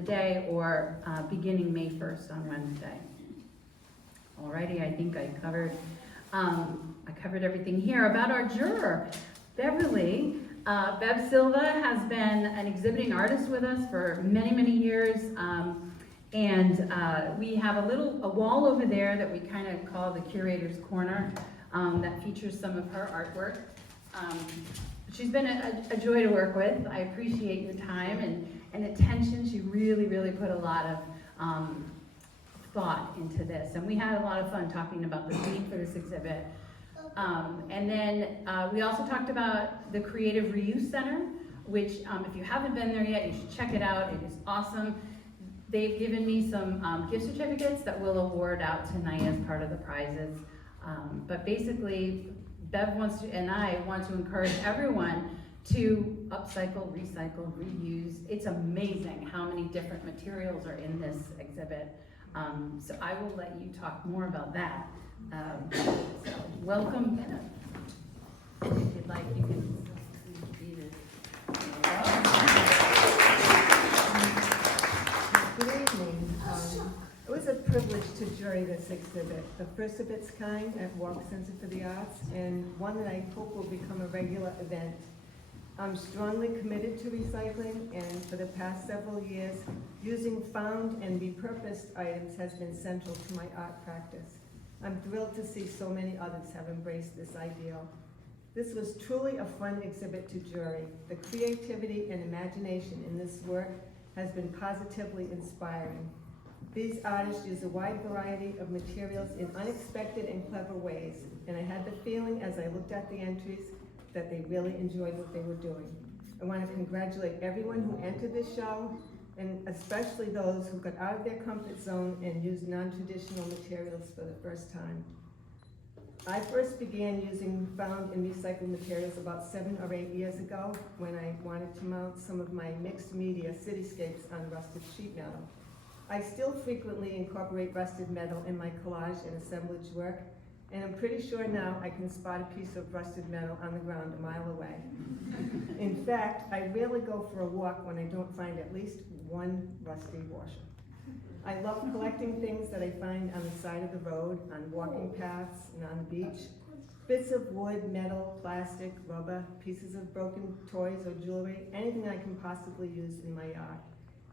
the day or beginning May 1st on Wednesday. Alrighty, I think I covered everything here. About our juror, Beverly. Bev Silva has been an exhibiting artist with us for many, many years. We have a wall over there that we kind of call the Curator's Corner that features some of her artwork. She's been a joy to work with. I appreciate your time and attention. She really, really put a lot of thought into this. And we had a lot of fun talking about the theme for this exhibit. We also talked about the Creative Reuse Center, which if you haven't been there yet, you should check it out. It is awesome. They've given me some gift certificates that we'll award out tonight as part of the prizes. But basically, Bev and I want to encourage everyone to upcycle, recycle, reuse. It's amazing how many different materials are in this exhibit. So I will let you talk more about that. So welcome. If you'd like, you can read it. Good evening. It was a privilege to jury this exhibit, the first of its kind at Walk Center for the Arts, and one that I hope will become a regular event. I'm strongly committed to recycling, and for the past several years, using found and repurposed items has been central to my art practice. I'm thrilled to see so many others have embraced this ideal. This was truly a fun exhibit to jury. The creativity and imagination in this work has been positively inspiring. These artists use a wide variety of materials in unexpected and clever ways, and I had the feeling as I looked at the entries that they really enjoyed what they were doing. I want to congratulate everyone who entered this show, and especially those who got out of their comfort zone and used non-traditional materials for the first time. I first began using found and recycled materials about 7 or 8 years ago when I wanted to mount some of my mixed media cityscapes on rusted sheet metal. I still frequently incorporate rusted metal in my collage and assemblage work, and I'm pretty sure now I can spot a piece of rusted metal on the ground a mile away. In fact, I rarely go for a walk when I don't find at least one rusty washer. I love collecting things that I find on the side of the road, on walking paths, and on the beach. Bits of wood, metal, plastic, rubber, pieces of broken toys or jewelry, anything I can possibly use in my art.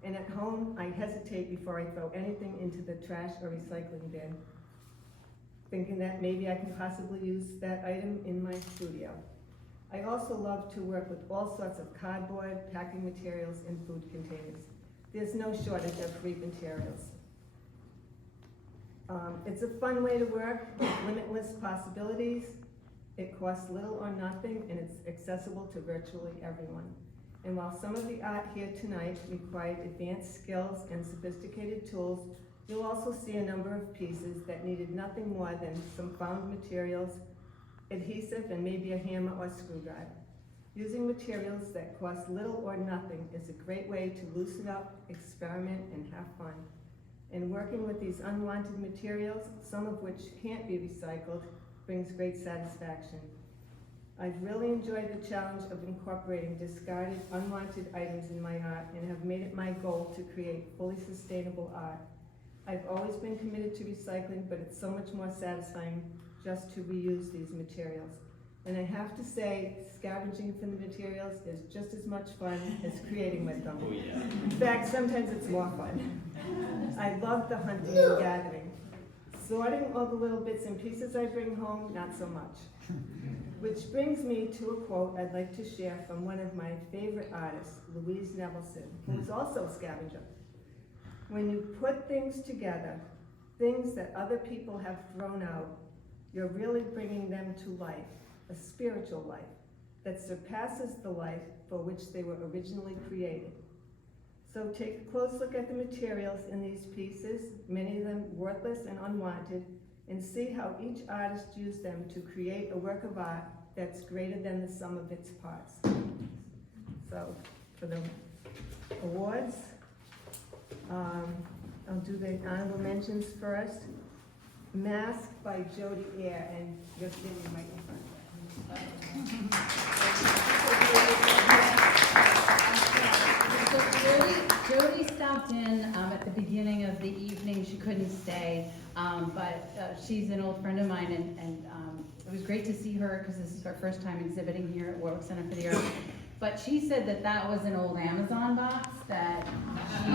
And at home, I hesitate before I throw anything into the trash or recycling bin, thinking that maybe I can possibly use that item in my studio. I also love to work with all sorts of cardboard, packing materials, and food containers. There's no shortage of free materials. It's a fun way to work with limitless possibilities. It costs little or nothing, and it's accessible to virtually everyone. And while some of the art here tonight required advanced skills and sophisticated tools, you'll also see a number of pieces that needed nothing more than some found materials, adhesive, and maybe a hammer or screwdriver. Using materials that cost little or nothing is a great way to loosen up, experiment, and have fun. And working with these unwanted materials, some of which can't be recycled, brings great satisfaction. I've really enjoyed the challenge of incorporating discarded, unwanted items in my art and have made it my goal to create fully sustainable art. I've always been committed to recycling, but it's so much more satisfying just to reuse these materials. And I have to say, scavenging for the materials is just as much fun as creating with them. Oh, yeah. In fact, sometimes it's more fun. I love the hunting and gathering. Sorting all the little bits and pieces I bring home, not so much. Which brings me to a quote I'd like to share from one of my favorite artists, Louise Nevelson, who is also a scavenger. When you put things together, things that other people have thrown out, you're really bringing them to life, a spiritual life that surpasses the life for which they were originally created. So take a close look at the materials in these pieces, many of them worthless and unwanted, and see how each artist used them to create a work of art that's greater than the sum of its parts. So for the awards, I'll do the honorable mentions first. Mask by Jody Eyre, and you're sitting right in front. So Jody stopped stopped in at the beginning of the evening. She couldn't stay, but she's an old friend of mine, and it was great to see her because this is her first time exhibiting here at Warwick Center for the Arts. But she said that that was an old Amazon box that she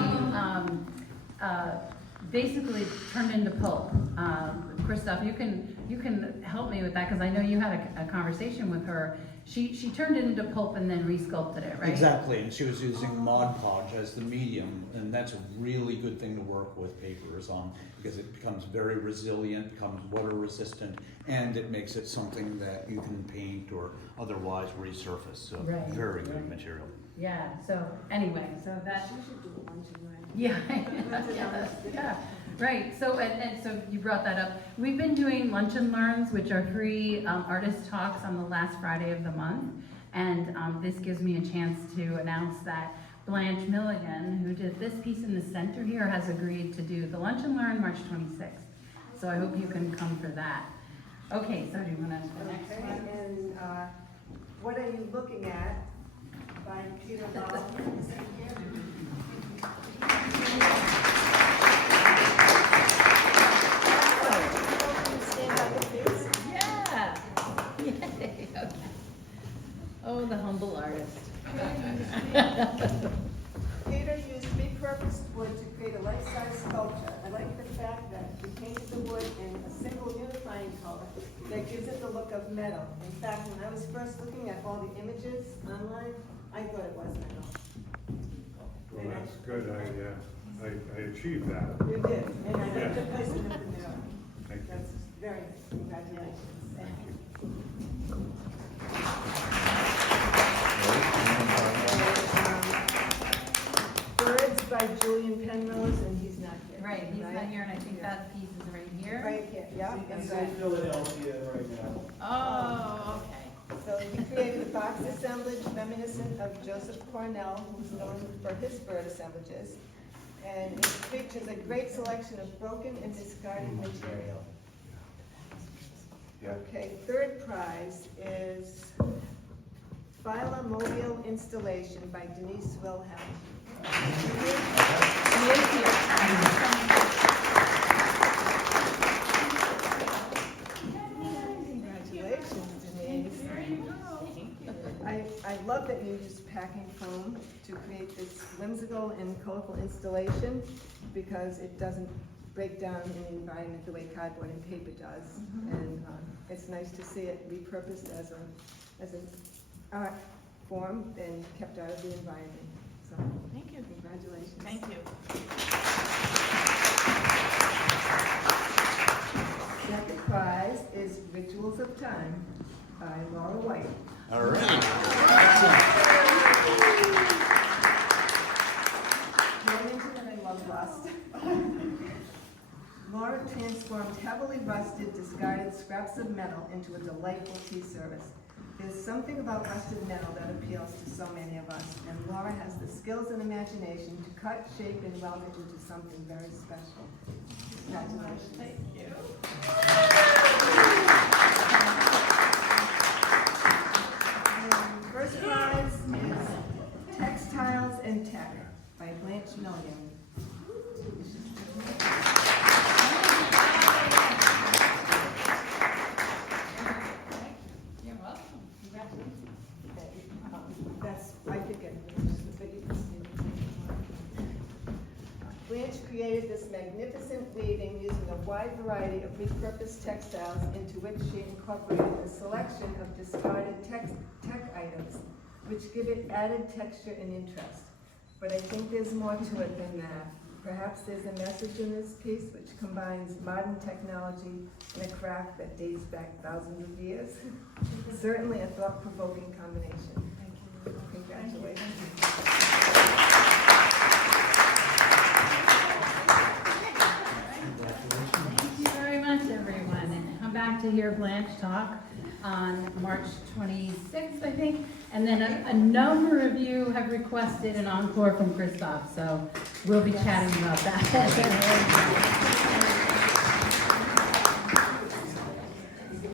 basically turned into pulp. Christoph, you can help me with that because I know you had a conversation with her. She turned it into pulp and then resculpted it, right? Exactly, and she was using Mod Podge as the medium, and that's a really good thing to work with papers on because it becomes very resilient, becomes water resistant, and it makes it something that you can paint or otherwise resurface. So Right, very good right. material. Yeah, so anyway, so that, She should do a lunch and learn. yeah, yeah, right, so, and so you brought that up. We've been doing lunch and learns, which are free artist talks on the last Friday of the month. And this gives me a chance to announce that Blanche Milligan, who did this piece in the center here, has agreed to do the lunch and learn March 26th. So I hope you can come for that. Okay, so do you want to the next Okay, one? and What Are You Looking At by Peter Ball. Yeah! Yay, okay. Oh, the humble artist. Peter used repurposed wood to create a life-size sculpture. I like the fact that he painted the wood in a single unifying color that gives it the look of metal. In fact, when I was first looking at all the images online, I thought it was metal. Well, that's good, I achieved that. You did, and I like the placement of the mirror. Thank you. That's very nice, congratulations. Thank you. Birds by Julian Penrose, and he's not here. Right, he's not here, and I think that piece is right here. Right here, yeah. He's that's right. in Philadelphia right now. Oh, okay. So he created a box assemblage reminiscent of Joseph Cornell, who's known for his bird assemblages. And it features a great selection of broken and discarded material. Yeah. Okay, third prize is Phyla Mobile Installation by Denise Wilhelm. He is here. Congratulations, Denise. I love that you used packing foam to create this whimsical and colorful installation because it doesn't break down in the environment the way cardboard and paper does. And it's nice to see it repurposed as an art form and kept out of the environment. So, Thank you. congratulations. Thank you. Second prize is Rituals of Time by Laura White. All right. I mentioned that I love rust. Laura transformed heavily rusted, discarded scraps of metal into a delightful tea service. There's something about rusted metal that appeals to so many of us, and Laura has the skills and imagination to cut, shape, and weld it into something very special. Congratulations. Thank you. And first prize is Textiles and Tech by Blanche Milligan. You're welcome. Congratulations. That's, I think it, but you can see. Blanche created this magnificent weaving using a wide variety of repurposed textiles into which she incorporated a selection of discarded tech items, which give it added texture and interest. But I think there's more to it than that. Perhaps there's a message in this piece which combines modern technology and a craft that dates back thousands of years. Certainly a thought-provoking combination. Thank you. Congratulations. Thank you very much, everyone. And come back to hear Blanche talk on March 26th, I think. And then a number of you have requested an encore from Christoph, so we'll be chatting about that.